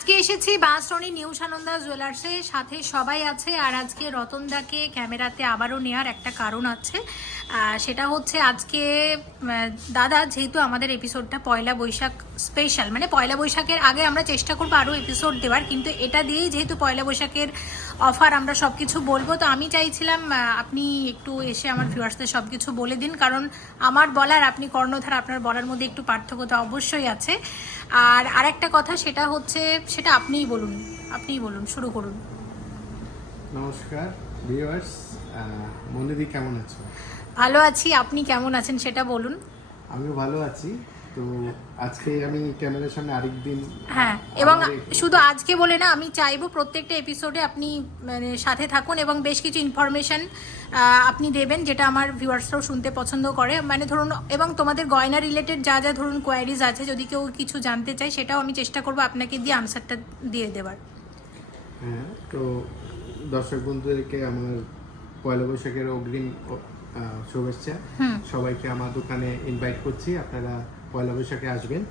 আজকে এসেছি বাঁশরণী নিউ সানন্দা জুয়েলার্সের সাথে সবাই আছে। আর আজকে রতনদাকে ক্যামেরাতে আবারও নেওয়ার একটা কারণ আছে, সেটা হচ্ছে আজকে দাদা যেহেতু আমাদের এপিসোডটা পয়লা বৈশাখ স্পেশাল, মানে পয়লা বৈশাখের আগে আমরা চেষ্টা করবো আরও এপিসোড দেওয়ার, কিন্তু এটা দিয়েই যেহেতু পয়লা বৈশাখের অফার আমরা সব কিছু বলবো, তো আমি চাইছিলাম আপনি একটু এসে আমার ভিউয়ার্সদের সব কিছু বলে দিন, কারণ আমার বলার আপনি কর্ণধার, আপনার বলার মধ্যে একটু পার্থক্য তো অবশ্যই আছে। আর আরেকটা কথা সেটা হচ্ছে, সেটা আপনিই বলুন, শুরু করুন। নমস্কার ভিউয়ার্স, মনিদি কেমন আছো? ভালো আছি, আপনি কেমন আছেন সেটা বলুন। আমিও ভালো আছি। তো আজকে আমি ক্যামেরার সামনে আরেকদিন, হ্যাঁ, এবং শুধু আজকে বলে না, আমি চাইবো প্রত্যেকটা এপিসোডে আপনি মানে সাথে থাকুন এবং বেশ কিছু ইনফরমেশন আপনি দেবেন যেটা আমার ভিউয়ার্সরাও শুনতে পছন্দ করে, মানে ধরুন, এবং তোমাদের গয়না রিলেটেড যা যা ধরুন কোয়ারিজ আছে, যদি কেউ কিছু জানতে চায় সেটাও আমি চেষ্টা করবো আপনাকে দিয়ে আনসারটা দিয়ে দেওয়ার। হ্যাঁ, তো দর্শক বন্ধুদেরকে আমার পয়লা বৈশাখের অগ্রিম শুভেচ্ছা। সবাইকে আমার দোকানে ইনভাইট করছি, আপনারা পয়লা বৈশাখে আসবেন।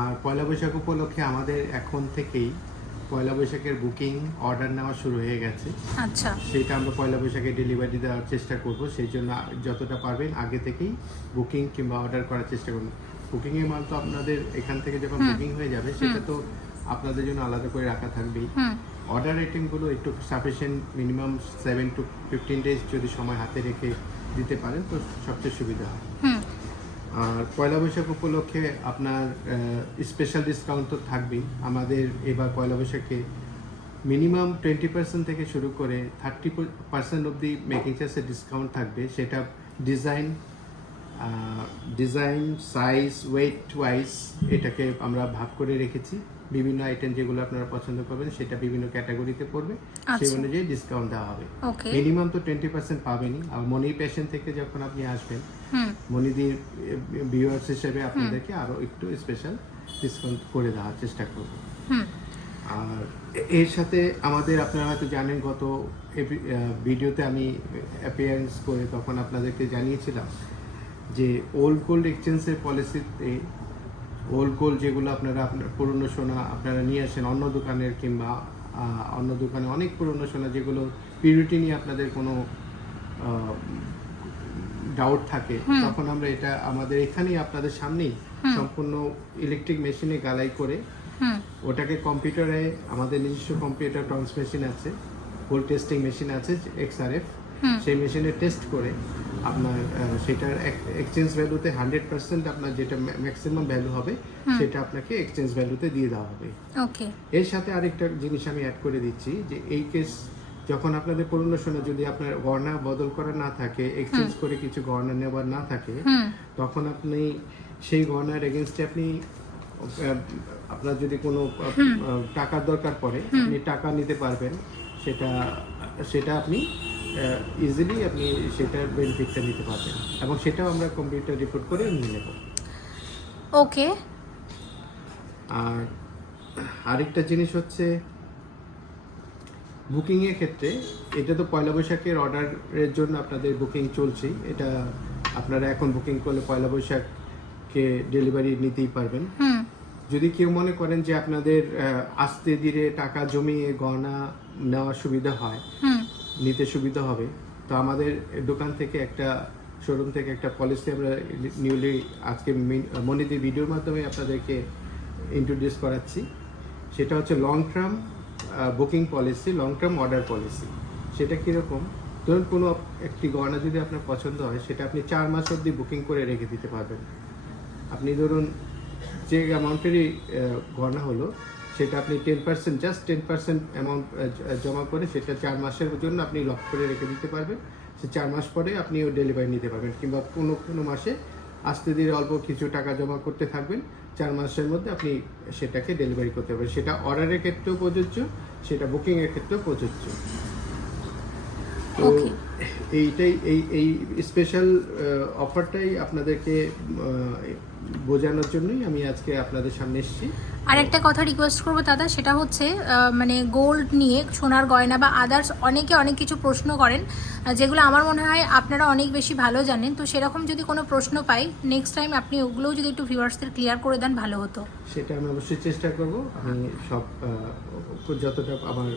আর পয়লা বৈশাখ উপলক্ষে আমাদের এখন থেকেই পয়লা বৈশাখের বুকিং অর্ডার নেওয়া শুরু হয়ে গেছে। আচ্ছা, সেটা আমরা পয়লা বৈশাখে ডেলিভারি দেওয়ার চেষ্টা করব, সেই জন্য যতটা পারবেন আগে থেকেই বুকিং কিংবা অর্ডার করার চেষ্টা করুন। বুকিংয়ের মাল তো আপনাদের এখান থেকে যখন বুকিং হয়ে যাবে সেটা তো আপনাদের জন্য আলাদা করে রাখা থাকবেই। অর্ডার আইটেমগুলো একটু সাফিসিয়েন্ট, মিনিমাম 7 to 15 ডেজ যদি সময় হাতে রেখে দিতে পারেন তো সবচেয়ে সুবিধা হয়। আর পয়লা বৈশাখ উপলক্ষে আপনার স্পেশাল ডিসকাউন্ট তো থাকবেই। আমাদের এবার পয়লা বৈশাখে মিনিমাম 20% থেকে শুরু করে 30% অবধি মেকিং চার্জের ডিসকাউন্ট থাকবে। সেটা ডিজাইন সাইজ ওয়েট ওয়াইজ এটাকে আমরা ভাগ করে রেখেছি। বিভিন্ন আইটেম যেগুলো আপনারা পছন্দ করবেন সেটা বিভিন্ন ক্যাটাগরিতে পড়বে, সেই অনুযায়ী ডিসকাউন্ট দেওয়া হবে। মিনিমাম তো 20% পাবেনই। আর মনি প্যাশন থেকে যখন আপনি আসবেন, মনিদির ভিউয়ার্স হিসেবে আপনাদেরকে আরো একটু স্পেশাল ডিসকাউন্ট করে দেওয়ার চেষ্টা করব। আর এর সাথে আমাদের, আপনারা হয়তো জানেন, গত ভিডিওতে আমি অ্যাপিয়ারেন্স করে তখন আপনাদেরকে জানিয়েছিলাম যে ওল্ড গোল্ড এক্সচেঞ্জের পলিসিতে ওল্ড গোল্ড যেগুলো আপনারা আপনার পুরনো সোনা আপনারা নিয়ে আসেন অন্য দোকানের, কিংবা অন্য দোকানে অনেক পুরনো সোনা যেগুলো পিউরিটি নিয়ে আপনাদের কোনো ডাউট থাকে, তখন আমরা এটা আমাদের এখানেই আপনাদের সামনেই সম্পূর্ণ ইলেকট্রিক মেশিনে গালাই করে ওটাকে কম্পিউটারে, আমাদের নিজস্ব কম্পিউটার ট্রান্স মেশিন আছে, গোল্ড টেস্টিং মেশিন আছে XRF, সেই মেশিনে টেস্ট করে আপনার সেটার এক্সচেঞ্জ ভ্যালুতে 100% আপনার যেটা ম্যাক্সিমাম ভ্যালু হবে সেটা আপনাকে এক্সচেঞ্জ ভ্যালুতে দিয়ে দেওয়া হবে। ওকে। এর সাথে আরেকটা জিনিস আমি অ্যাড করে দিচ্ছি যে এই কেস যখন আপনাদের পুরনো সোনা যদি আপনার গয়না বদল করা না থাকে, এক্সচেঞ্জ করে কিছু গয়না নেওয়ার না থাকে, তখন আপনি সেই গয়নার এগেনস্টে আপনি আপনার যদি কোনো টাকার দরকার পড়ে আপনি টাকা নিতে পারবেন। সেটা আপনি ইজিলি আপনি সেটার বেনিফিটটা নিতে পারবেন, এবং সেটাও আমরা কম্পিউটার রিপোর্ট করে নিয়ে নেব। ওকে। আর আরেকটা জিনিস হচ্ছে বুকিংয়ের ক্ষেত্রে, এটা তো পয়লা বৈশাখের অর্ডারের জন্য আপনাদের বুকিং চলছেই। এটা আপনারা এখন বুকিং করলে পয়লা বৈশাখকে ডেলিভারি নিতেই পারবেন। যদি কেউ মনে করেন যে আপনাদের আস্তে ধীরে টাকা জমিয়ে গয়না নেওয়া সুবিধা হয়, নিতে সুবিধা হবে, তো আমাদের দোকান থেকে একটা শোরুম থেকে একটা পলিসি আমরা নিউলি আজকে মনিদির ভিডিওর মাধ্যমে আপনাদেরকে ইন্ট্রোডিউস করাচ্ছি। সেটা হচ্ছে long term booking policy, long term order policy. সেটা কীরকম? ধরুন কোনো একটি গয়না যদি আপনার পছন্দ হয়, সেটা আপনি 4 মাস অবধি বুকিং করে রেখে দিতে পারবেন। আপনি ধরুন যে অ্যামাউন্টেরই গয়না হলো সেটা আপনি 10%, জাস্ট 10% অ্যামাউন্ট জমা করে সেটা 4 মাসের জন্য আপনি লক করে রেখে দিতে পারবেন। সে 4 মাস পরে আপনি ও ডেলিভারি নিতে পারবেন, কিংবা কোনো মাসে আস্তে ধীরে অল্প কিছু টাকা জমা করতে থাকবেন, 4 মাসের মধ্যে আপনি সেটাকে ডেলিভারি করতে পারবেন। সেটা অর্ডারের ক্ষেত্রেও প্রযোজ্য, সেটা বুকিংয়ের ক্ষেত্রেও প্রযোজ্য। তো Okay. এইটাই এই স্পেশাল অফারটাই আপনাদেরকে বোঝানোর জন্যই আমি আজকে আপনাদের সামনে এসেছি। আর একটা কথা রিকোয়েস্ট করবো দাদা, সেটা হচ্ছে মানে গোল্ড নিয়ে, সোনার গয়না বা আদার্স অনেকে অনেক কিছু প্রশ্ন করেন, যেগুলো আমার মনে হয় আপনারা অনেক বেশি ভালো জানেন। তো সেরকম যদি কোনো প্রশ্ন পাই, নেক্সট টাইম আপনি ওগুলোও যদি একটু ভিউয়ার্সদের ক্লিয়ার করে দেন ভালো হতো। সেটা আমি অবশ্যই চেষ্টা করব। আমি সব যতটা আমার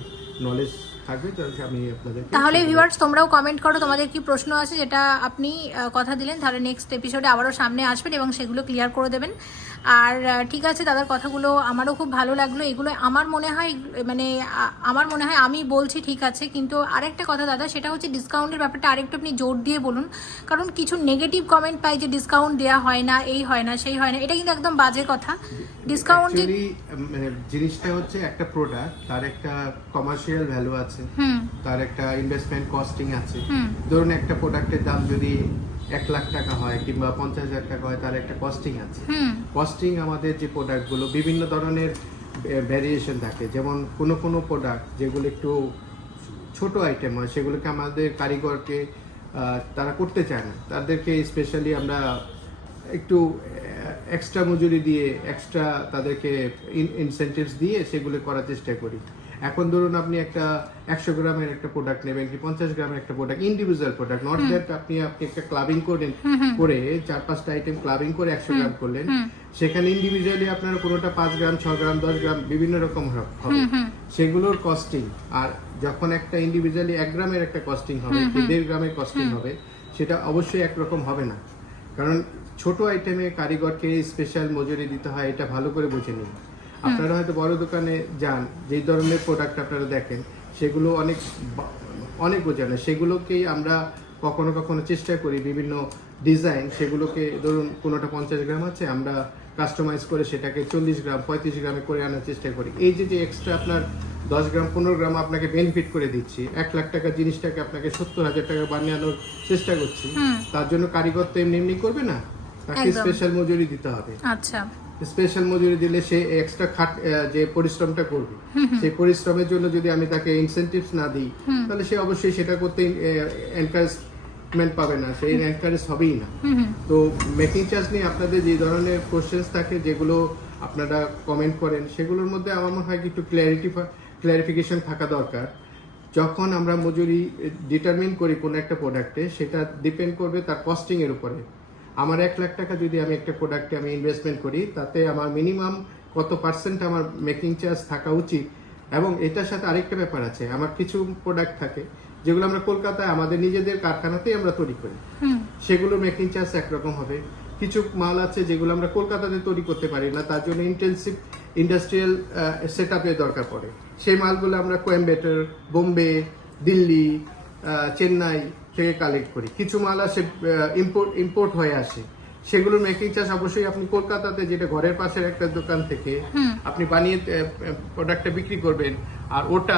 নলেজ থাকবে আমি আপনাদেরকে। তাহলে ভিউয়ার্স তোমরাও কমেন্ট করো তোমাদের কি প্রশ্ন আছে, যেটা আপনি কথা দিলেন, তাহলে নেক্সট এপিসোডে আবারও সামনে আসবেন এবং সেগুলো ক্লিয়ার করে দেবেন। আর ঠিক আছে, দাদার কথাগুলো আমারও খুব ভালো লাগলো। এগুলো আমার মনে হয় মানে আমার মনে হয় আমি বলছি ঠিক আছে, কিন্তু আরেকটা কথা দাদা, সেটা হচ্ছে ডিসকাউন্টের ব্যাপারটা আরেকটু আপনি জোর দিয়ে বলুন। কারণ কিছু নেগেটিভ কমেন্ট পাই যে ডিসকাউন্ট দেওয়া হয় না, এই হয় না, সেই হয় না, এটা কিন্তু একদম বাজে কথা। ডিসকাউন্ট জিনিসটা হচ্ছে একটা প্রোডাক্ট, তার একটা কমার্শিয়াল ভ্যালু আছে, তার একটা ইনভেস্টমেন্ট কস্টিং আছে। ধরুন একটা প্রোডাক্টের দাম যদি 1 লাখ টাকা হয় কিংবা 50,000 টাকা হয়, তার একটা কস্টিং আছে। কস্টিং আমাদের যে প্রোডাক্টগুলো বিভিন্ন ধরনের ভ্যারিয়েশন থাকে, যেমন কোনো প্রোডাক্ট যেগুলো একটু ছোট আইটেম হয় সেগুলোকে আমাদের কারিগরকে তারা করতে চায় না, তাদেরকে স্পেশালি আমরা একটু এক্সট্রা মজুরি দিয়ে, এক্সট্রা তাদেরকে ইনসেন্টিভস দিয়ে সেগুলো করার চেষ্টা করি। এখন ধরুন আপনি একটা 100 গ্রামের একটা প্রোডাক্ট নেবেন কি 50 গ্রামের একটা product, individual product, not that আপনি একটা ক্লাবিং করেন, করে 4-5টা আইটেম ক্লাবিং করে 100 গ্রাম করলেন, সেখানে ইন্ডিভিজুয়ালি আপনার কোনোটা 5 গ্রাম, 6 গ্রাম, 10 গ্রাম বিভিন্ন রকম হবে, সেগুলোর কস্টিং। আর যখন একটা ইন্ডিভিজুয়ালি 1 গ্রামের একটা কস্টিং হবে কি 1.5 গ্রামের কস্টিং হবে, সেটা অবশ্যই একরকম হবে না। কারণ ছোট আইটেমে কারিগরকে স্পেশাল মজুরি দিতে হয়, এটা ভালো করে বুঝে নিন। আপনারা হয়তো বড় দোকানে যান, যেই ধরনের প্রোডাক্ট আপনারা দেখেন সেগুলো অনেক বোঝানো, সেগুলোকেই আমরা কখনো কখনো চেষ্টা করি বিভিন্ন ডিজাইন, সেগুলোকে ধরুন কোনোটা 50 গ্রাম আছে, আমরা কাস্টমাইজ করে সেটাকে 40 গ্রাম 35 গ্রামে করে আনার চেষ্টা করি। এই যে এক্সট্রা আপনার 10 গ্রাম 15 গ্রাম আপনাকে বেনিফিট করে দিচ্ছি, 1 লাখ টাকার জিনিসটাকে আপনাকে 70,000 টাকা বানিয়ে আনার চেষ্টা করছি, তার জন্য কারিগর তো এমনি করবে না, তাকে স্পেশাল মজুরি দিতে হবে। আচ্ছা, স্পেশাল মজুরি দিলে সে এক্সট্রা যে পরিশ্রমটা করবে, সেই পরিশ্রমের জন্য যদি আমি তাকে ইনসেনটিভস না দিই, তাহলে সে অবশ্যই সেটা করতে এনকারেজমেন্ট পাবে না, সেই এনকারেজ হবেই না। তো মেকিং চার্জ নিয়ে আপনাদের যে ধরনের কোশ্চেন্স থাকে, যেগুলো আপনারা কমেন্ট করেন, সেগুলোর মধ্যে আমার মনে হয় একটু ক্ল্যারিফিকেশন থাকা দরকার। যখন আমরা মজুরি ডিটারমিন করি কোনো একটা প্রোডাক্টে, সেটা ডিপেন্ড করবে তার কস্টিং এর উপরে। আমার 1 লাখ টাকা যদি আমি একটা প্রোডাক্টে আমি ইনভেস্টমেন্ট করি, তাতে আমার মিনিমাম কত পার্সেন্ট আমার মেকিং চার্জ থাকা উচিত। এবং এটার সাথে আরেকটা ব্যাপার আছে, আমার কিছু প্রোডাক্ট থাকে যেগুলো আমরা কলকাতায় আমাদের নিজেদের কারখানাতেই আমরা তৈরি করি, সেগুলো মেকিং চার্জ একরকম হবে। কিছু মাল আছে যেগুলো আমরা কলকাতাতে তৈরি করতে পারি না, তার জন্য ইন্টেন্সিভ ইন্ডাস্ট্রিয়াল সেট আপের দরকার পড়ে। সেই মালগুলো আমরা কোয়েম্বেটর, বোম্বে, দিল্লি, চেন্নাই থেকে কালেক্ট করি। কিছু মাল আসে ইম্পোর্ট হয়ে আসে, সেগুলোর মেকিং চার্জ অবশ্যই আপনি কলকাতাতে, যেটা ঘরের পাশের একটা দোকান থেকে আপনি বানিয়ে প্রোডাক্টটা বিক্রি করবেন, আর ওটা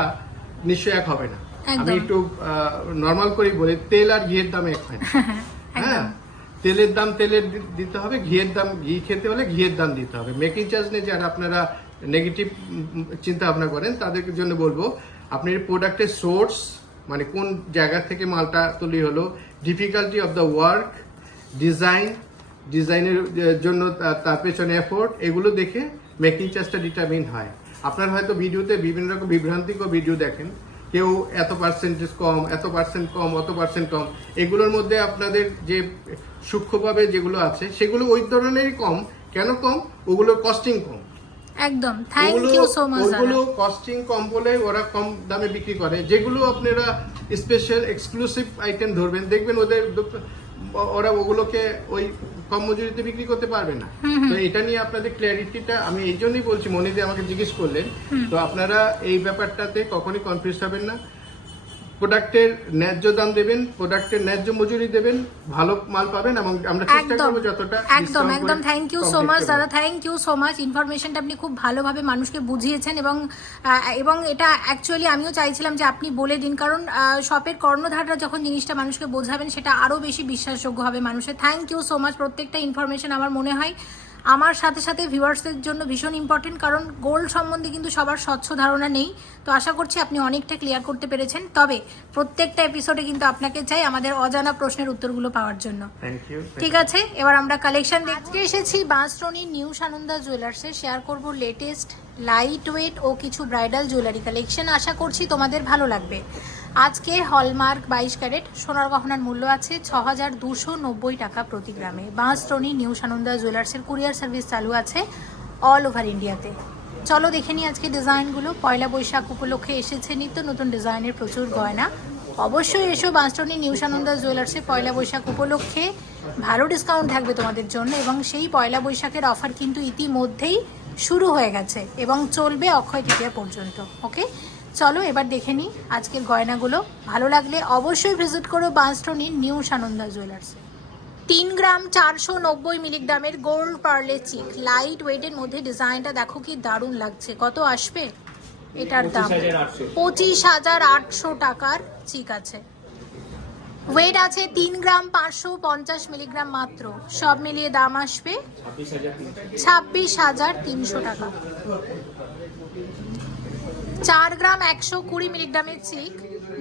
নিশ্চয়ই এক হবে না। আমি একটু নর্মাল করে বলি, তেল আর ঘিয়ের দাম এক হয় না। হ্যাঁ, তেলের দাম তেলের দিতে হবে, ঘিয়ের দাম ঘি খেতে হলে ঘিয়ের দাম দিতে হবে। মেকিং চার্জ নিয়ে যারা আপনারা নেগেটিভ চিন্তা ভাবনা করেন, তাদের জন্য বলবো আপনি প্রোডাক্টের সোর্স, মানে কোন জায়গা থেকে মালটা তৈরি হলো, ডিফিকাল্টি অফ দ্য ওয়ার্ক, ডিজাইনের জন্য তার পেছনে এফোর্ট, এগুলো দেখে মেকিং চার্জটা ডিটারমিন হয়। আপনার হয়তো ভিডিওতে বিভিন্ন রকম বিভ্রান্তিকর ভিডিও দেখেন, কেউ এত পার্সেন্টেজ কম, এত পার্সেন্ট কম, অত পার্সেন্ট কম, এগুলোর মধ্যে আপনাদের যে সূক্ষ্মভাবে যেগুলো আছে সেগুলো ওই ধরনেরই কম। কেন কম? ওগুলোর কস্টিং কম। একদম, থ্যাংক ইউ সো মাচ। ওগুলো কস্টিং কম বলে ওরা কম দামে বিক্রি করে। যেগুলো আপনারা স্পেশাল এক্সক্লুসিভ আইটেম ধরবেন, দেখবেন ওরা ওগুলোকে ওই কম মজুরিতে বিক্রি করতে পারবে না। তো এটা নিয়ে আপনাদের ক্ল্যারিটিটা আমি এই জন্যই বলছি, মনে দিয়ে আমাকে জিজ্ঞেস করলেন। তো আপনারা এই ব্যাপারটাতে কখনই কনফিউজ হবেন না। প্রোডাক্টের ন্যায্য দাম দেবেন, প্রোডাক্টের ন্যায্য মজুরি দেবেন, ভালো মাল পাবেন, এবং আমরা চেষ্টা করব যতটা। একদম থ্যাংক ইউ সো মাচ দাদা, থ্যাংক ইউ সো মাচ। ইনফরমেশনটা আপনি খুব ভালোভাবে মানুষকে বুঝিয়েছেন, এবং এটা অ্যাকচুয়ালি আমিও চাইছিলাম যে আপনি বলে দিন, কারণ শপের কর্ণধাররা যখন জিনিসটা মানুষকে বোঝাবেন, সেটা আরও বেশি বিশ্বাসযোগ্য হবে মানুষের। Thank you so much. প্রত্যেকটা ইনফরমেশন আমার মনে হয় আমার সাথে সাথে ভিউয়ার্সদের জন্য ভীষণ ইম্পর্টেন্ট, কারণ গোল্ড সম্বন্ধে কিন্তু সবার স্বচ্ছ ধারণা নেই। তো আশা করছি আপনি অনেকটা ক্লিয়ার করতে পেরেছেন। তবে প্রত্যেকটা এপিসোডে কিন্তু আপনাকে চাই আমাদের অজানা প্রশ্নের উত্তরগুলো পাওয়ার জন্য। Thank you. ঠিক আছে, এবার আমরা কালেকশন দেখতে এসেছি বাঁশরণী নিউ সানন্দা জুয়েলার্সে। শেয়ার করব লেটেস্ট লাইট ওয়েট ও কিছু ব্রাইডাল জুয়েলারি কালেকশন। আশা করছি তোমাদের ভালো লাগবে। আজকে হলমার্ক 22 ক্যারেট সোনার গহনার মূল্য আছে 6290 টাকা প্রতি গ্রামে। বাঁশরণী নিউ সানন্দা জুয়েলার্সের কুরিয়ার সার্ভিস চালু আছে অল ওভার ইন্ডিয়াতে। চলো দেখে নিই আজকে ডিজাইনগুলো। পয়লা বৈশাখ উপলক্ষে এসেছে নিত্য নতুন ডিজাইনের প্রচুর গয়না। অবশ্যই এসো বাঁশরণী নিউ সানন্দা জুয়েলার্সে পয়লা বৈশাখ উপলক্ষে। ভালো ডিসকাউন্ট থাকবে তোমাদের জন্য, এবং সেই পয়লা বৈশাখের অফার কিন্তু ইতিমধ্যেই শুরু হয়ে গেছে এবং চলবে অক্ষয় তৃতীয়া পর্যন্ত। ওকে, চলো এবার দেখে নিই আজকের গয়নাগুলো। ভালো লাগলে অবশ্যই ভিজিট করো বাঁশরণী নিউ সানন্দা জুয়েলার্সে। 3 গ্রাম 490 মিলিগ্রামের গোল্ড পার্লে চিক লাইট ওয়েটের মধ্যে। ডিজাইনটা দেখো কি দারুণ লাগছে। কত আসবে এটার দাম? 25,800 টাকার চিক আছে। ওয়েট আছে 3 গ্রাম 550 মিলিগ্রাম মাত্র। সব মিলিয়ে দাম আসবে 26,300 টাকা। 4 গ্রাম 120 মিলিগ্রামের চিক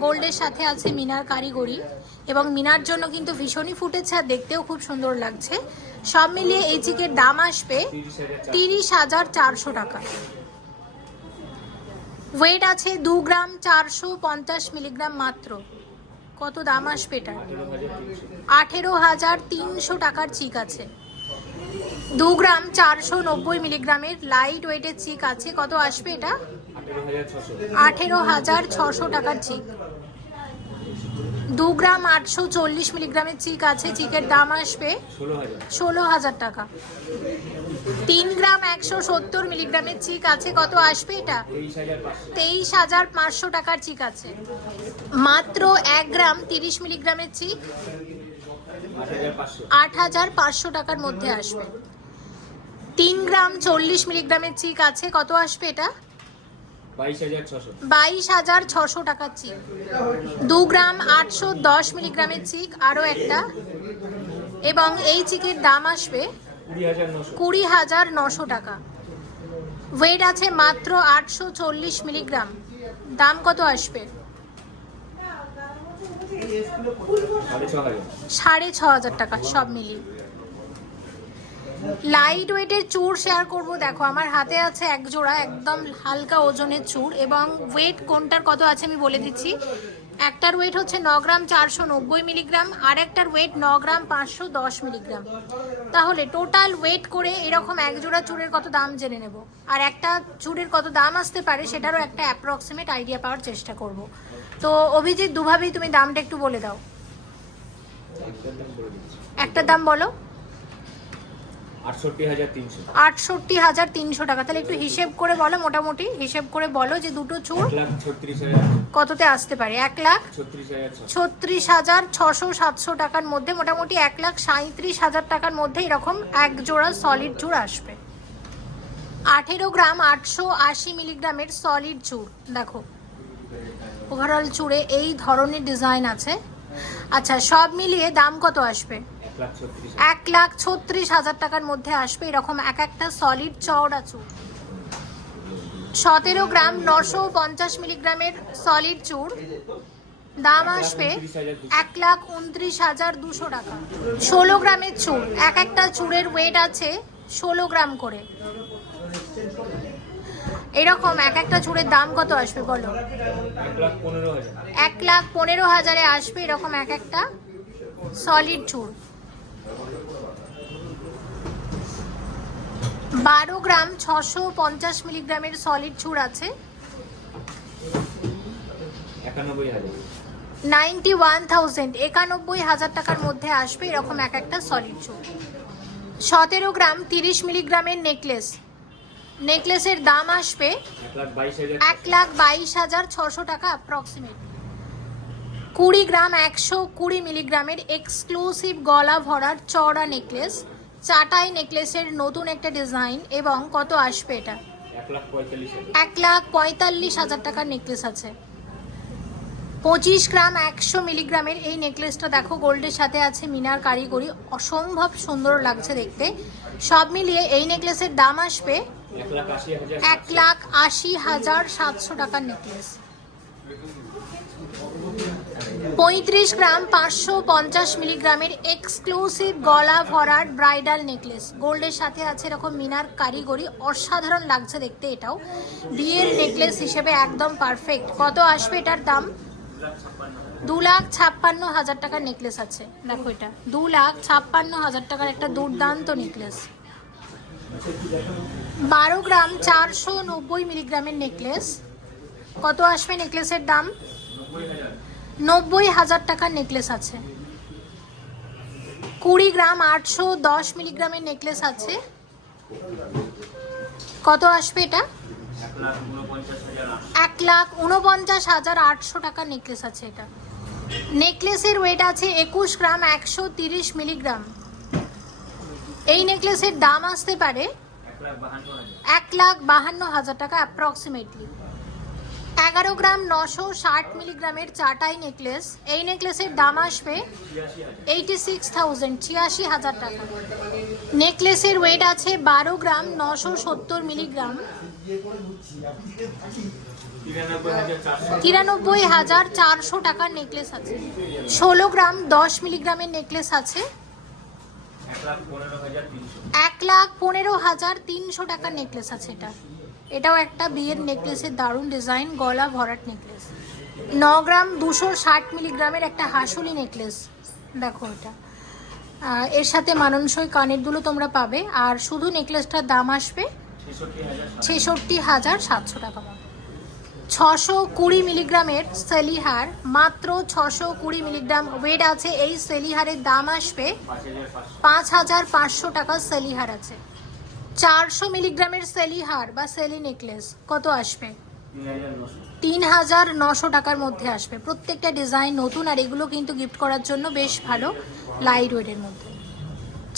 গোল্ডের সাথে আছে মিনার কারিগরি, এবং মিনার জন্য কিন্তু ভীষণই ফুটেছে আর দেখতেও খুব সুন্দর লাগছে। সব মিলিয়ে এই চিকের দাম আসবে 30,400 টাকা। ওয়েট আছে 2 গ্রাম 450 মিলিগ্রাম মাত্র। কত দাম আসবে এটা? 18,300 টাকার চিক আছে। 2 গ্রাম 490 মিলিগ্রামের লাইট ওয়েটের চিক আছে। কত আসবে এটা? 18,600 টাকার চিক। 2 গ্রাম 840 মিলিগ্রামের চিক আছে। চিকের দাম আসবে 16,000 টাকা। 3 গ্রাম 170 মিলিগ্রামের চিক আছে। কত আসবে এটা? 23,500 টাকার চিক আছে। মাত্র 1 গ্রাম 30 মিলিগ্রামের চিক 8,500 টাকার মধ্যে আসবে। 3 গ্রাম 40 মিলিগ্রামের চিক আছে। কত আসবে এটা? 22,600 টাকার চিক। 2 গ্রাম 810 মিলিগ্রামের চিক আরও একটা, এবং এই চিকের দাম আসবে 20,900 টাকা। ওয়েট আছে মাত্র 840 মিলিগ্রাম। দাম কত আসবে? 6,500 টাকা সব মিলিয়ে। লাইট ওয়েটের চূড় শেয়ার করব। দেখো আমার হাতে আছে এক জোড়া একদম হালকা ওজনের চূড়, এবং ওয়েট কোনটার কত আছে আমি বলে দিচ্ছি। একটার ওয়েট হচ্ছে 9 গ্রাম 490 মিলিগ্রাম, আর একটার ওয়েট 9 গ্রাম 510 মিলিগ্রাম। তাহলে টোটাল ওয়েট করে এরকম এক জোড়া চূড়ের কত দাম জেনে নেব, আর একটা চূড়ের কত দাম আসতে পারে সেটারও একটা অ্যাপ্রক্সিমেট আইডিয়া পাওয়ার চেষ্টা করব। তো অভিজিৎ, দুভাবেই তুমি দামটা একটু বলে দাও। একটা দাম বলো। 68,300 টাকা। তাহলে একটু হিসেব করে বলো, মোটামুটি হিসেব করে বলো যে দুটো চূড় কততে আসতে পারে। 1,36,600-700 টাকার মধ্যে, মোটামুটি 1,37,000 টাকার মধ্যে এরকম এক জোড়া সলিড চূড় আসবে। 18 গ্রাম 880 মিলিগ্রামের সলিড চূড়। দেখো ওভারঅল চূড়ে এই ধরনের ডিজাইন আছে। আচ্ছা, সব মিলিয়ে দাম কত আসবে? 1,36,000 টাকার মধ্যে আসবে এরকম এক একটা সলিড চওড়া চূড়। 17 গ্রাম 950 মিলিগ্রামের সলিড চূড়। দাম আসবে 1,29,200 টাকা। 16 গ্রামের চূড়। এক একটা চূড়ের ওয়েট আছে 16 গ্রাম করে। এরকম এক একটা চূড়ের দাম কত আসবে বলো? 1,15,000-এ আসবে এরকম এক একটা সলিড চূড়। 12 গ্রাম 650 মিলিগ্রামের সলিড চূড় আছে। 91,000 টাকার মধ্যে আসবে এরকম এক একটা সলিড চূড়। 17 গ্রাম 30 মিলিগ্রামের নেকলেসের দাম আসবে 1,22,600 টাকা অ্যাপ্রক্সিমেট। 20 গ্রাম 120 মিলিগ্রামের এক্সক্লুসিভ গলা ভরার চওড়া নেকলেস, চাটাই নেকলেসের নতুন একটা ডিজাইন, এবং কত আসবে এটা? 1,45,000 টাকার নেকলেস আছে। 25 গ্রাম 100 মিলিগ্রামের এই নেকলেসটা দেখো, গোল্ডের সাথে আছে মিনার কারিগরি, অসম্ভব সুন্দর লাগছে দেখতে। সব মিলিয়ে এই নেকলেসের দাম আসবে 1,80,700 টাকার নেকলেস। 35 গ্রাম 550 মিলিগ্রামের এক্সক্লুসিভ গলা ভরাট ব্রাইডাল নেকলেস, গোল্ডের সাথে আছে এরকম মিনার কারিগরি, অসাধারণ লাগছে দেখতে। এটাও বিয়ের নেকলেস হিসেবে একদম পারফেক্ট। কত আসবে এটার দাম? 2,56,000 টাকার নেকলেস আছে। দেখো এটা 2,56,000 টাকার একটা দুর্দান্ত নেকলেস। 12 গ্রাম 490 মিলিগ্রামের নেকলেস, কত আসবে নেকলেসের দাম? 90,000 টাকার নেকলেস আছে। 20 গ্রাম 810 মিলিগ্রামের নেকলেস আছে, কত আসবে এটা? 1,49,800 টাকার নেকলেস আছে এটা। নেকলেসের ওয়েট আছে 21 গ্রাম 130 মিলিগ্রাম। এই নেকলেসের দাম আসতে পারে 1,52,000 টাকা অ্যাপ্রক্সিমেটলি। 11 গ্রাম 960 মিলিগ্রামের চাটাই নেকলেস, এই নেকলেসের দাম আসবে 86,000 টাকা। নেকলেসের ওয়েট আছে 12 গ্রাম 970 মিলিগ্রাম, 93,400 টাকার নেকলেস আছে। 16 গ্রাম 10 মিলিগ্রামের নেকলেস আছে, 1,15,300 টাকার নেকলেস আছে এটা। এটাও একটা বিয়ের নেকলেসের দারুণ ডিজাইন, গলা ভরাট নেকলেস। 9 গ্রাম 260 মিলিগ্রামের একটা হাসুলি নেকলেস, দেখো এটা। এর সাথে মানানসই কানের দুলও তোমরা পাবে। আর শুধু নেকলেসটার দাম আসবে 66,700 টাকা। 620 মিলিগ্রামের সেলিহার, মাত্র 620 মিলিগ্রাম ওয়েট আছে এই সেলিহারের দাম আসবে 5,500 টাকার সেলিহার আছে। 400 মিলিগ্রামের সেলিহার বা সেলি নেকলেস কত আসবে? 3,900 টাকার মধ্যে আসবে। প্রত্যেকটা ডিজাইন নতুন, আর এগুলো কিন্তু গিফট করার জন্য বেশ ভালো, লাইট ওয়েটের মধ্যে।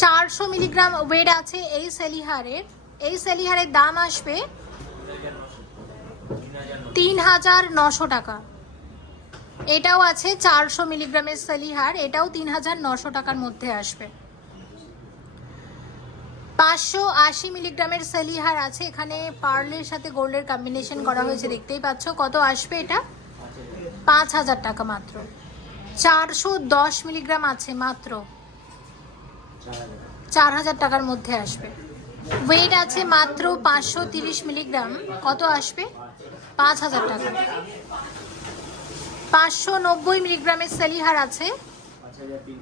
400 মিলিগ্রাম ওয়েট আছে এই সেলিহারের দাম আসবে 3,900 টাকা। এটাও আছে 400 মিলিগ্রামের সেলিহার, এটাও 3,900 টাকার মধ্যে আসবে। 580 মিলিগ্রামের সেলিহার আছে, এখানে পার্লের সাথে গোল্ডের কম্বিনেশন করা হয়েছে, দেখতেই পাচ্ছ। কত আসবে এটা? 5,000 টাকা মাত্র। 410 মিলিগ্রাম আছে, মাত্র 4,000 টাকার মধ্যে আসবে। ওয়েট আছে মাত্র 530 মিলিগ্রাম, কত আসবে? 5,000 টাকা। 590 মিলিগ্রামের সেলিহার আছে,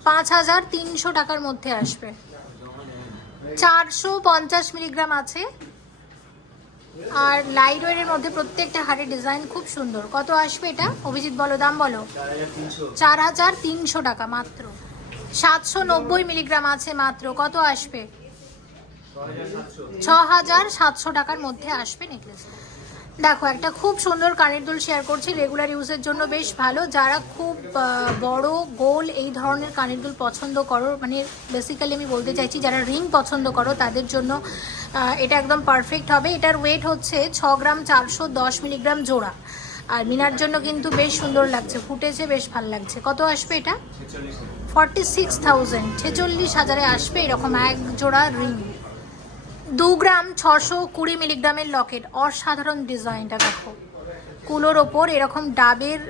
5,300 টাকার মধ্যে আসবে। 450 মিলিগ্রাম আছে, আর লাইট ওয়েটের মধ্যে প্রত্যেকটা হারের ডিজাইন খুব সুন্দর। কত আসবে এটা? অভিজিৎ বলো, দাম বলো। 4,300 টাকা মাত্র। 790 মিলিগ্রাম আছে মাত্র, কত আসবে? 6,700 টাকার মধ্যে আসবে নেকলেস। দেখো একটা খুব সুন্দর কানের দুল শেয়ার করছি, রেগুলার ইউজের জন্য বেশ ভালো। যারা খুব বড় গোল এই ধরনের কানের দুল পছন্দ করো, মানে বেসিক্যালি আমি বলতে চাইছি যারা রিং পছন্দ করো তাদের জন্য এটা একদম পারফেক্ট হবে। এটার ওয়েট হচ্ছে 6 গ্রাম 410 মিলিগ্রাম জোড়া, আর মিনার জন্য কিন্তু বেশ সুন্দর লাগছে, ফুটেছে, বেশ ভালো লাগছে। কত আসবে এটা? 46,000, 46,000-এ আসবে এরকম এক জোড়া রিং। 2 গ্রাম 620 মিলিগ্রামের লকেট, অসাধারণ ডিজাইনটা দেখো, কুলোর ওপর এরকম ডাবের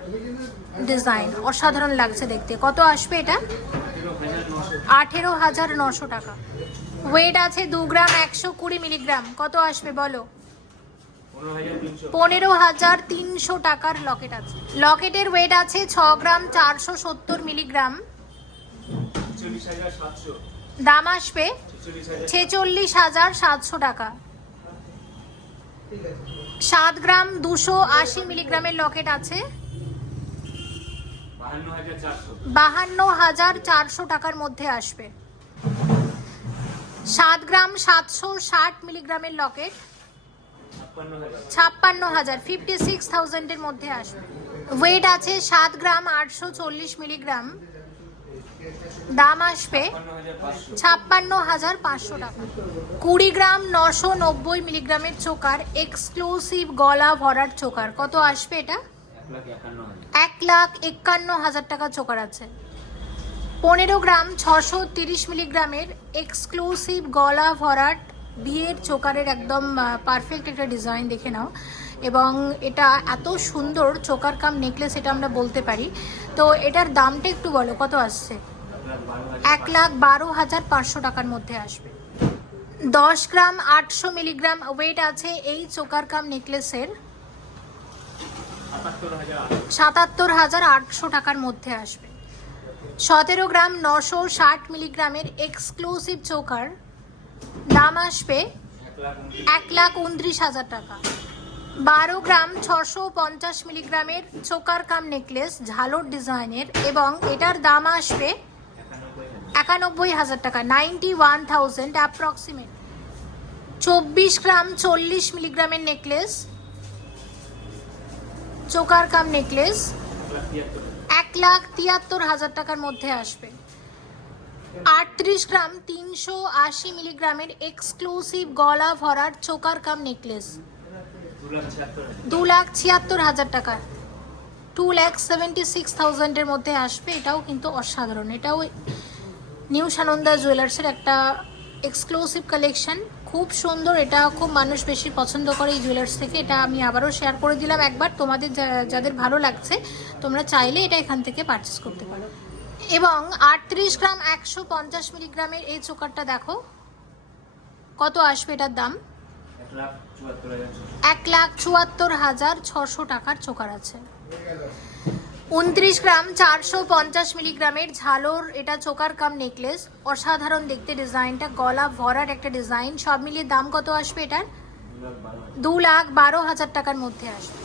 ডিজাইন, অসাধারণ লাগছে দেখতে। কত আসবে এটা? 18,900 টাকা। ওয়েট আছে 2 গ্রাম 120 মিলিগ্রাম, কত আসবে বলো? 15,300 টাকার লকেট আছে। লকেটের ওয়েট আছে 6 গ্রাম 470 মিলিগ্রাম, দাম আসবে 46,700 টাকা। 7 গ্রাম 280 মিলিগ্রামের লকেট আছে, 52,400 টাকার মধ্যে আসবে। 7 গ্রাম 760 মিলিগ্রামের লকেট, 56,000, 56,000-এর মধ্যে আসবে। ওয়েট আছে 7 গ্রাম 840 মিলিগ্রাম, দাম আসবে 56,500 টাকা। 20 গ্রাম 990 মিলিগ্রামের চোকার, এক্সক্লুসিভ গলা ভরার চোকার, কত আসবে এটা? 1,51,000 টাকা চোকার আছে। 15 গ্রাম 630 মিলিগ্রামের এক্সক্লুসিভ গলা ভরাট বিয়ের চোকারের একদম পারফেক্ট একটা ডিজাইন দেখে নাও, এবং এটা এত সুন্দর চোকার কাম নেকলেস এটা আমরা বলতে পারি। তো এটার দামটা একটু বলো কত আসছে? 1,12,500 টাকার মধ্যে আসবে। 10 গ্রাম 800 মিলিগ্রাম ওয়েট আছে এই চোকার কাম নেকলেসের, 77,800 টাকার মধ্যে আসবে। 17 গ্রাম 960 মিলিগ্রামের এক্সক্লুসিভ চোকার, দাম আসবে 1,29,000 টাকা। 12 গ্রাম 650 মিলিগ্রামের চোকার কাম নেকলেস ঝালর ডিজাইনের, এবং এটার দাম আসবে 91,000 টাকা, 91,000 অ্যাপ্রক্সিমেট। 24 গ্রাম 40 মিলিগ্রামের নেকলেস, চোকার কাম নেকলেস 1,73,000 টাকার মধ্যে আসবে। 38 গ্রাম 380 মিলিগ্রামের এক্সক্লুসিভ গলা ভরার চোকার কাম নেকলেস, 2,76,000 টাকা, 2,76,000 এর মধ্যে আসবে। এটাও কিন্তু অসাধারণ, এটাও নিউ সানন্দা জুয়েলার্সের একটা এক্সক্লুসিভ কালেকশন, খুব সুন্দর। এটা খুব মানুষ বেশি পছন্দ করে এই জুয়েলার্স থেকে। এটা আমি আবারও শেয়ার করে দিলাম একবার, তোমাদের যাদের ভালো লাগছে তোমরা চাইলে এটা এখান থেকে পারচেস করতে পারো। এবং 38 গ্রাম 150 মিলিগ্রামের এই চোকারটা দেখো কত আসবে, এটার দাম 1,74,600 টাকার চোকার আছে। 29 গ্রাম 450 মিলিগ্রামের ঝালর এটা চোকার কাম নেকলেস, অসাধারণ দেখতে ডিজাইনটা, গলা ভরার একটা ডিজাইন, সব মিলিয়ে দাম কত আসবে এটার? 2,12,000 টাকার মধ্যে আসবে।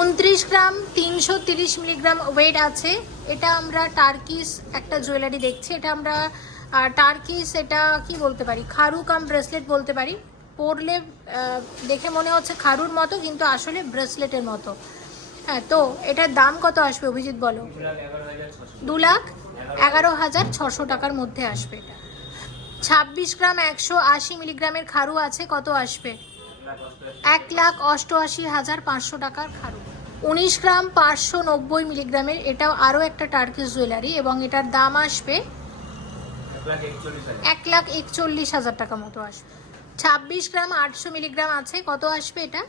29 গ্রাম 330 মিলিগ্রাম ওয়েট আছে, এটা আমরা টার্কিস একটা জুয়েলারি দেখছি, এটা আমরা টার্কিস এটা কি বলতে পারি, খারু কাম ব্রেসলেট বলতে পারি। পরলে দেখে মনে হচ্ছে খারুর মতো, কিন্তু আসলে ব্রেসলেটের মতো। হ্যাঁ, তো এটার দাম কত আসবে অভিজিৎ বলো? 2,11,600 টাকার মধ্যে আসবে এটা। 26 গ্রাম 180 মিলিগ্রামের খারু আছে, কত আসবে? 1,88,500 টাকার খারু। 19 গ্রাম 590 মিলিগ্রামের, এটাও আরও একটা টার্কিস জুয়েলারি, এবং এটার দাম আসবে 1,41,000 টাকা মতো আসবে। 26 গ্রাম 800 মিলিগ্রাম আছে, কত আসবে এটা?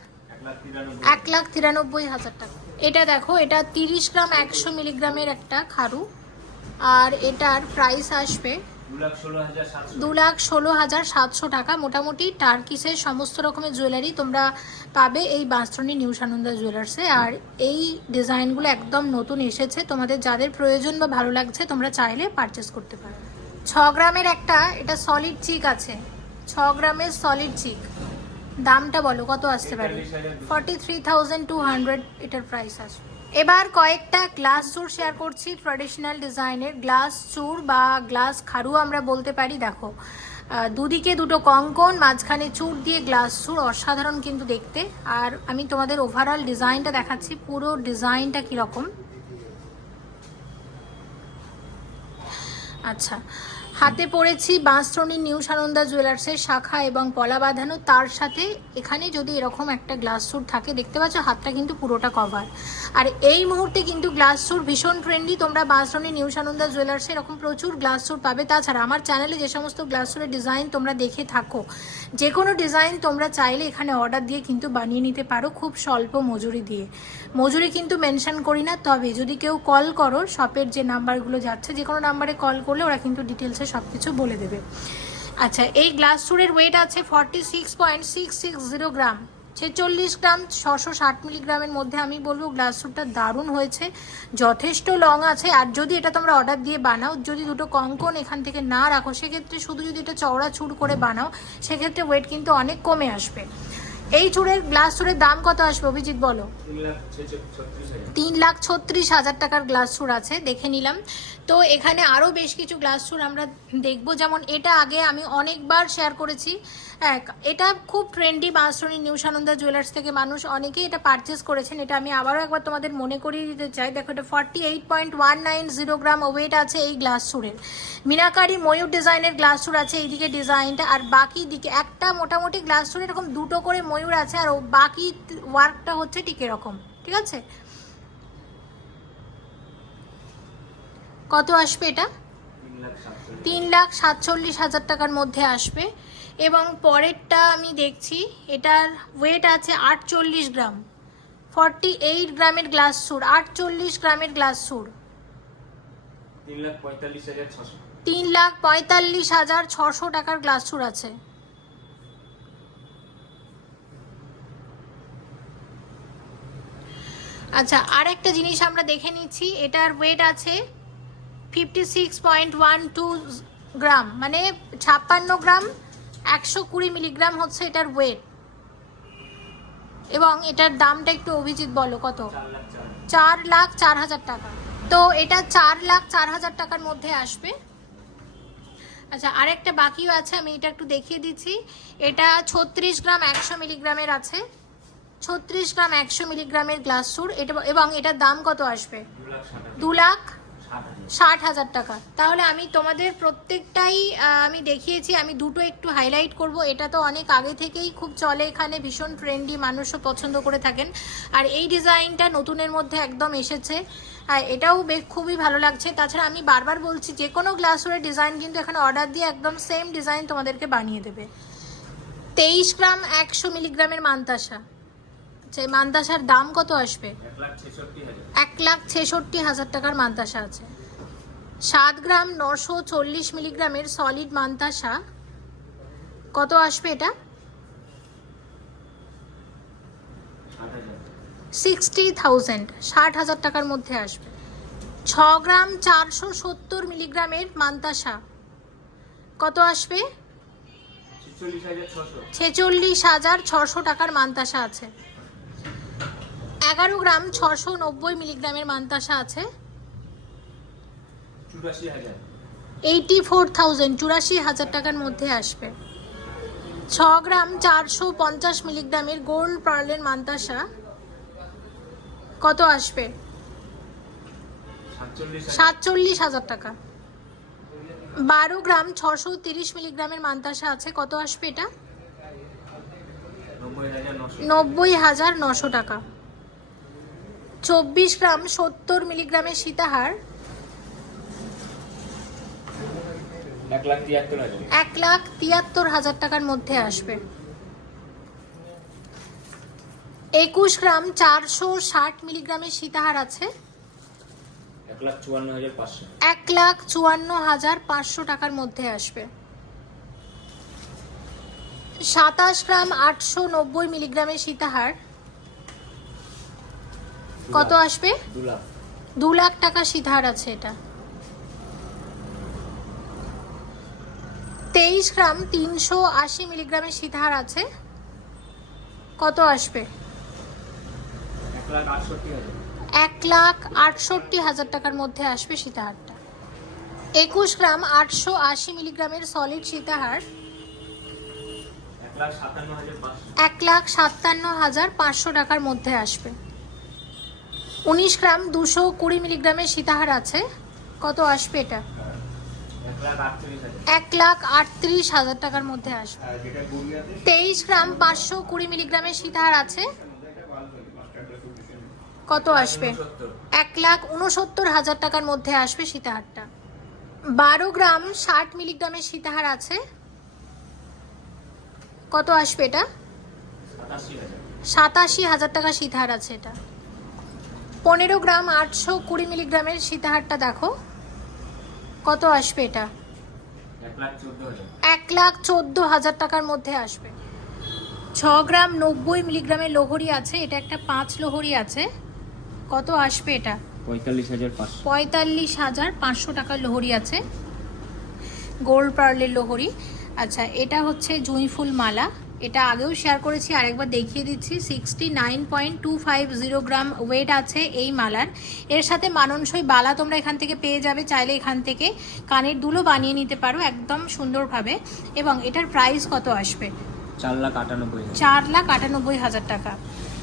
1,93,000 টাকা। এটা দেখো, এটা 30 গ্রাম 100 মিলিগ্রামের একটা খারু, আর এটার প্রাইস আসবে 2,16,700 টাকা। মোটামুটি টার্কিসের সমস্ত রকমের জুয়েলারি তোমরা পাবে এই বাঁশদ্রোণী নিউ সানন্দা জুয়েলার্সে। আর এই ডিজাইনগুলো একদম নতুন এসেছে, তোমাদের যাদের প্রয়োজন বা ভালো লাগছে তোমরা চাইলে পারচেস করতে পারো। 6 গ্রামের একটা এটা সলিড চিক আছে, 6 গ্রামের সলিড চিক, দামটা বলো কত আসতে পারে? 43,200 এটার প্রাইস আসবে। এবার কয়েকটা গ্লাস চূড় শেয়ার করছি, ট্র্যাডিশনাল ডিজাইনের গ্লাস চূড় বা গ্লাস খারু আমরা বলতে পারি। দেখো, দুদিকে দুটো কঙ্কন, মাঝখানে চূড় দিয়ে গ্লাস চূড়, অসাধারণ কিন্তু দেখতে। আর আমি তোমাদের ওভারঅল ডিজাইনটা দেখাচ্ছি, পুরো ডিজাইনটা কীরকম। আচ্ছা, হাতে পড়েছি বাঁশদ্রোণী নিউ সানন্দা জুয়েলার্সের শাখা এবং পলা বাঁধানো, তার সাথে এখানে যদি এরকম একটা গ্লাস চূড় থাকে, দেখতে পাচ্ছ হাতটা কিন্তু পুরোটা কভার। আর এই মুহূর্তে কিন্তু গ্লাস চূড় ভীষণ ট্রেন্ডি, তোমরা বাঁশদ্রোণী নিউ সানন্দা জুয়েলার্সে এরকম প্রচুর গ্লাস চূড় পাবে। তাছাড়া আমার চ্যানেলে যে সমস্ত গ্লাস চূড়ের ডিজাইন তোমরা দেখে থাকো, যে কোনো ডিজাইন তোমরা চাইলে এখানে অর্ডার দিয়ে কিন্তু বানিয়ে নিতে পারো, খুব স্বল্প মজুরি দিয়ে। মজুরি কিন্তু মেনশন করি না, তবে যদি কেউ কল করো, শপের যে নাম্বারগুলো যাচ্ছে যে কোনো নাম্বারে কল করলে ওরা কিন্তু ডিটেলসে সব কিছু বলে দেবে। আচ্ছা, এই গ্লাস চূড়ের ওয়েট আছে 46.660 গ্রাম, 46 গ্রাম 660 মিলিগ্রামের মধ্যে। আমি বলবো গ্লাস চূড়টা দারুণ হয়েছে, যথেষ্ট লং আছে। আর যদি এটা তোমরা অর্ডার দিয়ে বানাও, যদি দুটো কঙ্কন এখান থেকে না রাখো, সেক্ষেত্রে শুধু যদি এটা চওড়া চূড় করে বানাও, সেক্ষেত্রে ওয়েট কিন্তু অনেক কমে আসবে। এই চূড়ের গ্লাস চূড়ের দাম কত আসবে অভিজিৎ বলো? 3,36,000 টাকার গ্লাস চূড় আছে, দেখে নিলাম। তো এখানে আরও বেশ কিছু গ্লাস চূড় আমরা দেখবো, যেমন এটা আগে আমি অনেকবার শেয়ার করেছি, এটা খুব trendy, Bansdroni new Sananda jewellers থেকে মানুষ অনেকেই এটা পারচেস করেছেন। এটা আমি আবারও একবার তোমাদের মনে করিয়ে দিতে চাই। দেখো, এটা 48.190 গ্রাম ওয়েট আছে এই গ্লাস চূড়ের। মিনাকারি ময়ূর ডিজাইনের গ্লাস চূড় আছে এইদিকে ডিজাইনটা, আর বাকি দিকে একটা মোটামুটি গ্লাস চূড় এরকম দুটো করে ময়ূর আছে, আর বাকি ওয়ার্কটা হচ্ছে ঠিক এরকম, ঠিক আছে। কত আসবে এটা? 3,47,000 টাকার মধ্যে আসবে। এবং পরেরটা আমি দেখছি, এটার ওয়েট আছে 48 গ্রাম, 48 গ্রামের গ্লাস সুর, 48 গ্রামের গ্লাস সুর, 3,45,600 টাকার গ্লাস সুর আছে। আচ্ছা, আর একটা জিনিস আমরা দেখে নিচ্ছি, এটার ওয়েট আছে 56.12 গ্রাম, মানে 56 গ্রাম, 120 মিলিগ্রাম হচ্ছে এটার ওয়েট। এবং এটার দামটা একটু অভিজিৎ বলো কত? 4,04,000 টাকা। তো এটা 4,04,000 টাকার মধ্যে আসবে। আচ্ছা, আরেকটা বাকিও আছে, আমি এটা একটু দেখিয়ে দিচ্ছি। এটা 36 গ্রাম 100 মিলিগ্রামের আছে, 36 গ্রাম 100 মিলিগ্রামের গ্লাস সুর এটা, এবং এটার দাম কত আসবে? 2,60,000 টাকা। তাহলে আমি তোমাদের প্রত্যেকটাই আমি দেখিয়েছি, আমি দুটো একটু হাইলাইট করব। এটা তো অনেক আগে থেকেই খুব চলে এখানে, ভীষণ ট্রেন্ডি, মানুষও পছন্দ করে থাকেন। আর এই ডিজাইনটা নতুনের মধ্যে একদম এসেছে, এটাও বেশ খুবই ভালো লাগছে। তাছাড়া আমি বারবার বলছি, যে কোনো গ্লাসওয়ারের ডিজাইন কিন্তু এখানে অর্ডার দিয়ে একদম সেম ডিজাইন তোমাদেরকে বানিয়ে দেবে। 23 গ্রাম 100 মিলিগ্রামের মান্তাসা, এই মান্তাসার দাম কত আসবে? 1,66,000 টাকার মান্তাসা আছে। 7 গ্রাম 940 মিলিগ্রামের সলিড মান্তাসা, কত আসবে এটা? 60,000, 60,000 টাকার মধ্যে আসবে। 6 গ্রাম 470 মিলিগ্রামের মান্তাসা, কত আসবে? 46,600 টাকার মান্তাসা আছে। 11 গ্রাম 690 মিলিগ্রামের মান্তাসা আছে, 84,000, 84,000 টাকার মধ্যে আসবে। 6 গ্রাম 450 মিলিগ্রামের গোল্ড পার্লের মান্তাসা, কত আসবে? 47,000 টাকা। 12 গ্রাম 630 মিলিগ্রামের মান্তাসা আছে, কত আসবে এটা? 90,900 টাকা। 24 গ্রাম 70 মিলিগ্রামের সীতাহার, 1,73,000 টাকার মধ্যে আসবে। 21 গ্রাম 460 মিলিগ্রামের সীতাহার আছে, 1,54,500 টাকার মধ্যে আসবে। 27 গ্রাম 890 মিলিগ্রামের সীতাহার, কত আসবে? 2 লাখ টাকা সীতাহার আছে এটা। 23 গ্রাম 380 মিলিগ্রামের সীতাহার আছে, কত আসবে? 1,68,000 টাকার মধ্যে আসবে সীতাহারটা। 21 গ্রাম 880 মিলিগ্রামের সলিড সীতাহার, 1,57,500 টাকার মধ্যে আসবে। 19 গ্রাম 220 মিলিগ্রামের সীতাহার আছে, কত আসবে এটা? 1,38,000 টাকার মধ্যে আসবে। 23 গ্রাম 520 মিলিগ্রামের সীতাহার আছে, কত আসবে? 1,69,000 টাকার মধ্যে আসবে সীতাহারটা। 12 গ্রাম 60 মিলিগ্রামের সীতাহার আছে, কত আসবে এটা? 87,000 টাকা সীতাহার আছে এটা। 15 গ্রাম 820 মিলিগ্রামের সীতাহারটা দেখো, কত আসবে এটা? 1,14,000 টাকার মধ্যে আসবে। 6 গ্রাম 90 মিলিগ্রামের লোহরি আছে, এটা একটা 5 লোহরি আছে, কত আসবে এটা? 45,500 টাকার লোহরি আছে, গোল্ড পার্লের লোহরি। আচ্ছা, এটা হচ্ছে জুঁইফুল মালা, এটা আগেও শেয়ার করেছি, আরেকবার দেখিয়ে দিচ্ছি। 69.250 গ্রাম ওয়েট আছে এই মালার। এর সাথে মানানসই বালা তোমরা এখান থেকে পেয়ে যাবে, চাইলে এখান থেকে কানের দুলও বানিয়ে নিতে পারো একদম সুন্দরভাবে। এবং এটার প্রাইস কত আসবে? 4,98,000 টাকা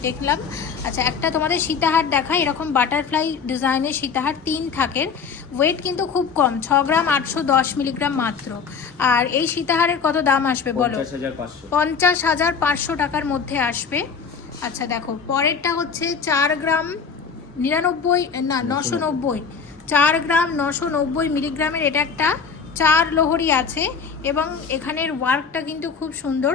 দেখলাম। আচ্ছা, একটা তোমাদের সীতাহার দেখা, এরকম বাটারফ্লাই ডিজাইনের সীতাহার 3 থাকের, ওয়েট কিন্তু খুব কম, 6 গ্রাম 810 মিলিগ্রাম মাত্র। আর এই সীতাহারের কত দাম আসবে বলো? 50,500 টাকার মধ্যে আসবে। আচ্ছা দেখো, পরেরটা হচ্ছে 4 গ্রাম 990, 4 গ্রাম 990 মিলিগ্রামের এটা একটা 4 লোহরি আছে এবং এখানের ওয়ার্কটা কিন্তু খুব সুন্দর।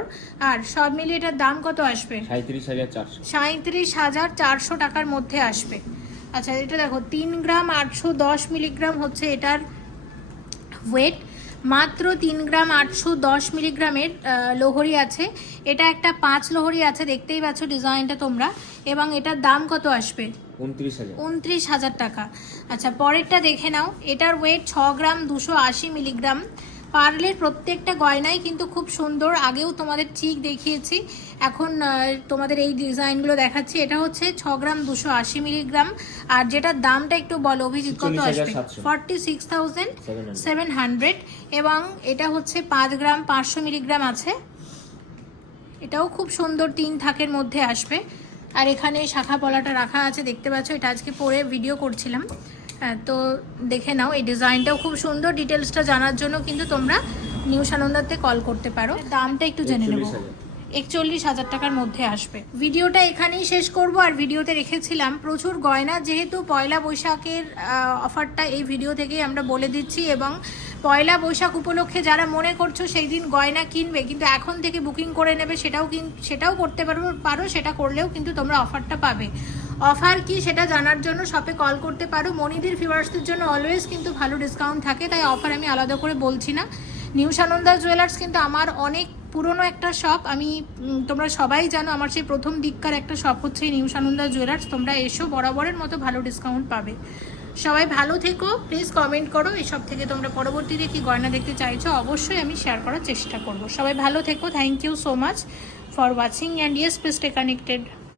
আর সব মিলিয়ে এটার দাম কত আসবে? 37,400 টাকার মধ্যে আসবে। আচ্ছা এটা দেখো 3 গ্রাম 810 মিলিগ্রাম হচ্ছে এটার ওয়েট, মাত্র 3 গ্রাম 810 মিলিগ্রামের লোহরি আছে। এটা একটা 5 লোহরি আছে, দেখতেই পাচ্ছ ডিজাইনটা তোমরা, এবং এটার দাম কত আসবে? 29,000 টাকা। আচ্ছা পরেরটা দেখে নাও, এটার ওয়েট 6 গ্রাম 280 মিলিগ্রাম। পার্লের প্রত্যেকটা গয়নাই কিন্তু খুব সুন্দর, আগেও তোমাদের চিক দেখিয়েছি, এখন তোমাদের এই ডিজাইনগুলো দেখাচ্ছি। এটা হচ্ছে 6 গ্রাম 280 মিলিগ্রাম, আর যেটার দামটা একটু বলো অভিজিৎ কত আসবে? 46,700। এবং এটা হচ্ছে 5 গ্রাম 500 মিলিগ্রাম আছে, এটাও খুব সুন্দর 3 থাকের মধ্যে আসবে। আর এখানে শাখা পলাটা রাখা আছে, দেখতে পাচ্ছ, এটা আজকে পরে ভিডিও করছিলাম, তো দেখে নাও। এই ডিজাইনটাও খুব সুন্দর। ডিটেলসটা জানার জন্য কিন্তু তোমরা নিউ সানন্দাতে কল করতে পারো। দামটা একটু জেনে নেব, 41,000 টাকার মধ্যে আসবে। ভিডিওটা এখানেই শেষ করব। আর ভিডিওতে রেখেছিলাম প্রচুর গয়না, যেহেতু পয়লা বৈশাখের অফারটা এই ভিডিও থেকেই আমরা বলে দিচ্ছি, এবং পয়লা বৈশাখ উপলক্ষে যারা মনে করছো সেই দিন গয়না কিনবে কিন্তু এখন থেকে বুকিং করে নেবে, সেটাও করতে পারো। সেটা করলেও কিন্তু তোমরা অফারটা পাবে। অফার কি সেটা জানার জন্য শপে কল করতে পারো। মনিদের ভিউয়ার্সদের জন্য অলওয়েজ কিন্তু ভালো ডিসকাউন্ট থাকে, তাই অফার আমি আলাদা করে বলছি না। নিউ সানন্দা জুয়েলার্স কিন্তু আমার অনেক পুরনো একটা শপ, তোমরা সবাই জানো আমার সেই প্রথম দিককার একটা শপ হচ্ছে নিউ সানন্দা জুয়েলার্স। তোমরা এসো, বরাবরের মতো ভালো ডিসকাউন্ট পাবে। সবাই ভালো থেকো, প্লিজ কমেন্ট করো এসব থেকে তোমরা পরবর্তীতে কি গয়না দেখতে চাইছো, অবশ্যই আমি শেয়ার করার চেষ্টা করব। সবাই ভালো থেকো, thank you so much for watching and yes please stay connected.